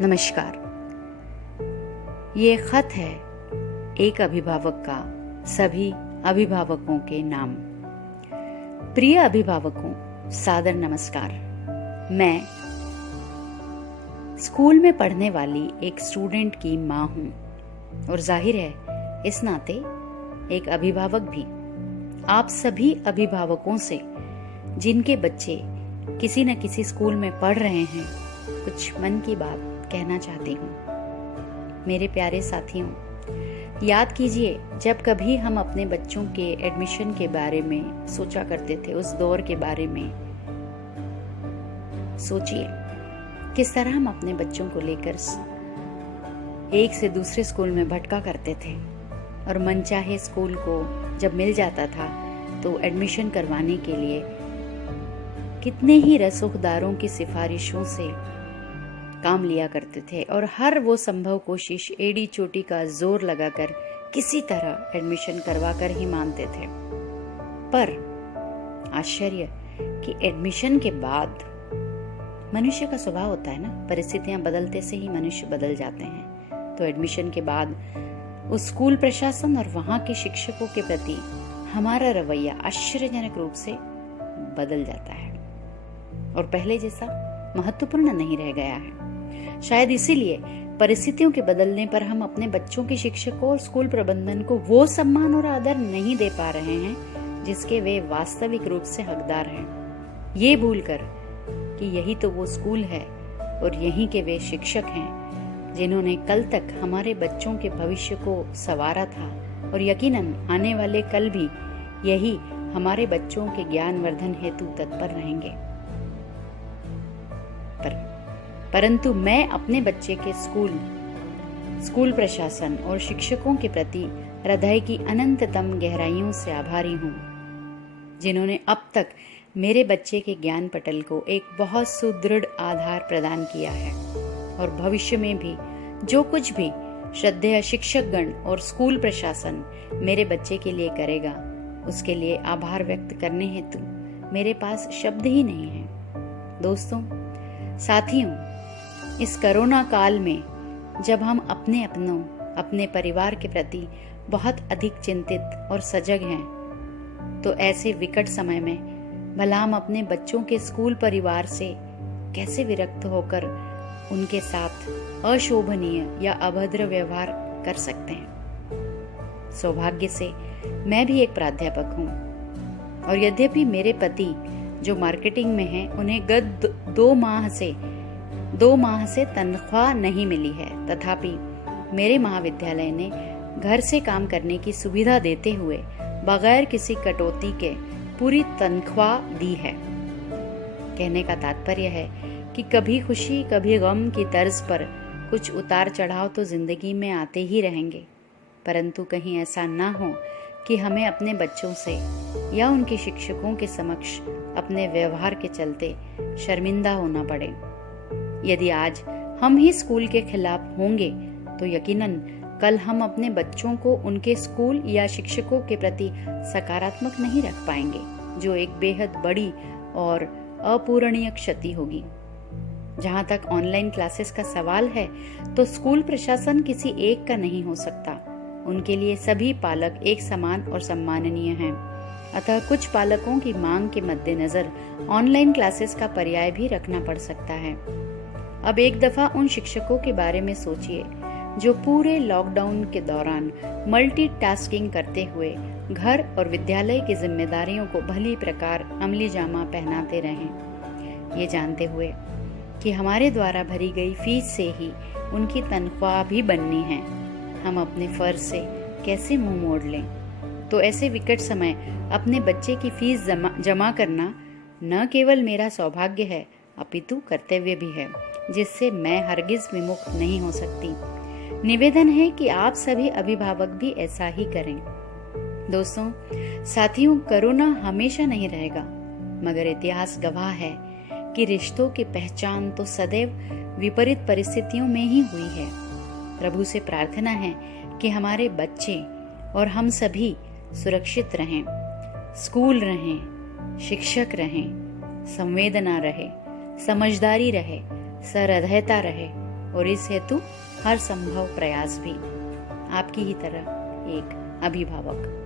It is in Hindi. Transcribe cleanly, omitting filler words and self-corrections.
नमस्कार। ये खत है एक अभिभावक का सभी अभिभावकों के नाम। प्रिय अभिभावकों, सादर नमस्कार। मैं स्कूल में पढ़ने वाली एक स्टूडेंट की माँ हूँ और जाहिर है इस नाते एक अभिभावक भी। आप सभी अभिभावकों से जिनके बच्चे किसी न किसी स्कूल में पढ़ रहे हैं कुछ मन की बात कहना चाहती हूँ। मेरे प्यारे साथियों, याद कीजिए जब कभी हम अपने बच्चों के एडमिशन के बारे में सोचा करते थे, उस दौर के बारे में सोचिए किस तरह हम अपने बच्चों को लेकर एक से दूसरे स्कूल में भटका करते थे और मनचाहे स्कूल को जब मिल जाता था तो एडमिशन करवाने के लिए कितने ही रसूखदारों की सिफारिशों से काम लिया करते थे और हर वो संभव कोशिश एड़ी चोटी का जोर लगाकर किसी तरह एडमिशन करवा कर ही मानते थे। पर आश्चर्य कि एडमिशन के बाद मनुष्य का स्वभाव होता है ना, परिस्थितियां बदलते से ही मनुष्य बदल जाते हैं। तो एडमिशन के बाद उस स्कूल प्रशासन और वहां के शिक्षकों के प्रति हमारा रवैया आश्चर्यजनक रूप से बदल जाता है और पहले जैसा महत्वपूर्ण नहीं रह गया है। शायद इसीलिए परिस्थितियों के बदलने पर हम अपने बच्चों के शिक्षकों और स्कूल प्रबंधन को वो सम्मान और आदर नहीं दे पा रहे हैं जिसके वे वास्तविक रूप से हकदार हैं। ये भूलकर कि यही तो वो स्कूल है और यहीं के वे शिक्षक हैं जिन्होंने कल तक हमारे बच्चों के भविष्य को संवारा था और यकीनन आने वाले कल भी यही हमारे बच्चों के ज्ञान वर्धन हेतु तत्पर रहेंगे। परंतु मैं अपने बच्चे के स्कूल प्रशासन और शिक्षकों के प्रति हृदय की अनंततम गहराइयों से आभारी हूँ, जिन्होंने अब तक मेरे बच्चे के ज्ञान पटल को एक बहुत सुदृढ़ आधार प्रदान किया है और भविष्य में भी जो कुछ भी श्रद्धेय शिक्षकगण और स्कूल प्रशासन मेरे बच्चे के लिए करेगा उसके लिए आभार व्यक्त करने हेतु मेरे पास शब्द ही नहीं है। दोस्तों, साथियों, इस कोरोना काल में जब हम अपने परिवार के प्रति बहुत अधिक चिंतित और सजग हैं, तो ऐसे विकट समय में भला हम अपने बच्चों के स्कूल परिवार से कैसे विरक्त होकर उनके साथ अशोभनीय या अभद्र व्यवहार कर सकते हैं। सौभाग्य से मैं भी एक प्राध्यापक हूँ और यद्यपि मेरे पति जो मार्केटिंग में हैं, उन्हें गत 2 माह से तनख्वाह नहीं मिली है, तथापि मेरे महाविद्यालय ने घर से काम करने की सुविधा देते हुए बगैर किसी कटौती के पूरी तनख्वाह दी है। कहने का तात्पर्य है कि कभी खुशी कभी गम की तर्ज पर कुछ उतार चढ़ाव तो जिंदगी में आते ही रहेंगे, परंतु कहीं ऐसा ना हो कि हमें अपने बच्चों से या उनके शिक्षकों के समक्ष अपने व्यवहार के चलते शर्मिंदा होना पड़े। यदि आज हम ही स्कूल के खिलाफ होंगे तो यकीनन कल हम अपने बच्चों को उनके स्कूल या शिक्षकों के प्रति सकारात्मक नहीं रख पाएंगे, जो एक बेहद बड़ी और अपूरणीय क्षति होगी। जहां तक ऑनलाइन क्लासेस का सवाल है तो स्कूल प्रशासन किसी एक का नहीं हो सकता। उनके लिए सभी पालक एक समान और सम्माननीय हैं। अतः कुछ पालकों की मांग के मद्देनजर ऑनलाइन क्लासेस का पर्याय भी रखना पड़ सकता है। अब एक दफा उन शिक्षकों के बारे में सोचिए जो पूरे लॉकडाउन के दौरान मल्टीटास्किंग करते हुए घर और विद्यालय की जिम्मेदारियों को भली प्रकार अमली जामा पहनाते रहें, ये जानते हुए कि हमारे द्वारा भरी गई फीस से ही उनकी तनख्वाह भी बननी है। हम अपने फर्ज से कैसे मुंह मोड़ लें? तो ऐसे विकट समय अपने बच्चे की फीस जमा करना न केवल मेरा सौभाग्य है अपितु कर्तव्य भी है, जिससे मैं हरगिज विमुख नहीं हो सकती। निवेदन है कि आप सभी अभिभावक भी ऐसा ही करें। दोस्तों, साथियों, कोरोना हमेशा नहीं रहेगा, मगर इतिहास गवाह है कि रिश्तों की पहचान तो सदैव विपरीत परिस्थितियों में ही हुई है। प्रभु से प्रार्थना है कि हमारे बच्चे और हम सभी सुरक्षित रहें, स्कूल रहें, शिक्षक रहें, संवेदना रहे, समझदारी रहे, सहृदयता रहे और इस हेतु हर संभव प्रयास भी। आपकी ही तरह एक अभिभावक।